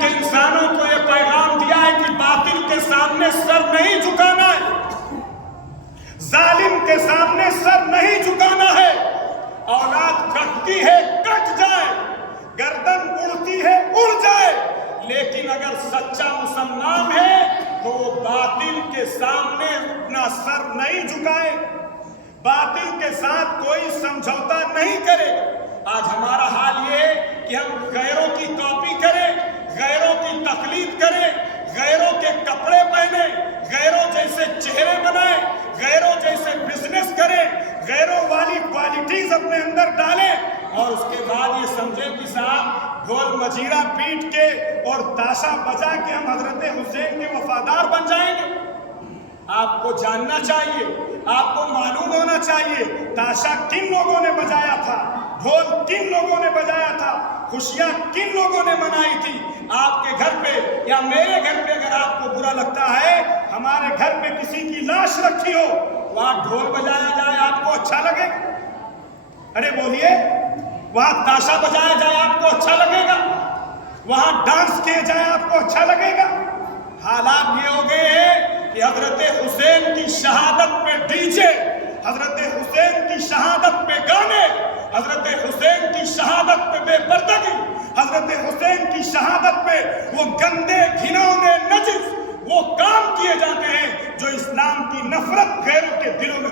کے انسانوں کو یہ پیغام دیا ہے کہ باطل کے سامنے سر نہیں جھکانا ہے، ظالم کے سامنے سر نہیں جھکانا ہے۔ اولاد کٹتی ہے کٹ جائے، گردن اڑتی ہے اڑ جائے، لیکن اگر سچا مسلمان ہے تو وہ باطل کے سامنے اپنا سر نہیں جھکائے، باطل کے ساتھ کوئی سمجھوتا نہیں کرے۔ آج ہمارا حال یہ ہے کہ ہم غیروں کی کاپی کریں، غیروں کی تقلید کریں، غیروں کے کپڑے پہنے، غیروں جیسے چہرے بنائیں، غیروں جیسے بزنس کریں، غیروں والی کوالٹیز اپنے اندر ڈالیں، اور اس کے بعد یہ سمجھیں کہ صاحب ڈھول مجیرہ پیٹ کے اور تاشا بجا کے ہم حضرت حسین کے وفادار بن جائیں گے۔ آپ کو جاننا چاہیے، آپ کو معلوم ہونا چاہیے تاشا کن لوگوں نے بجایا تھا، ڈھول کن لوگوں نے بجایا تھا، خوشیاں کن لوگوں نے منائی تھی۔ آپ کے گھر پہ یا میرے گھر پہ اگر آپ کو برا لگتا ہے، ہمارے گھر پہ کسی کی لاش رکھی ہو، وہاں ڈھول بجایا جائے آپ کو اچھا لگے؟ ارے بولیے، وہاں تاشا بجایا جائے آپ کو اچھا لگے گا؟ وہاں ڈانس کیا جائے آپ کو اچھا لگے گا؟ حالات یہ ہو گئے ہیں کہ حضرت حسین کی شہادت پہ ڈی جے، حضرت حسین کی شہادت پہ گانے، حضرت حسین کی شہادت پہ بے پردگی، حضرت حسین کی شہادت پہ وہ گندے گھنونے نجس وہ کام کیے جاتے ہیں جو اسلام کی نفرت غیروں کے دلوں میں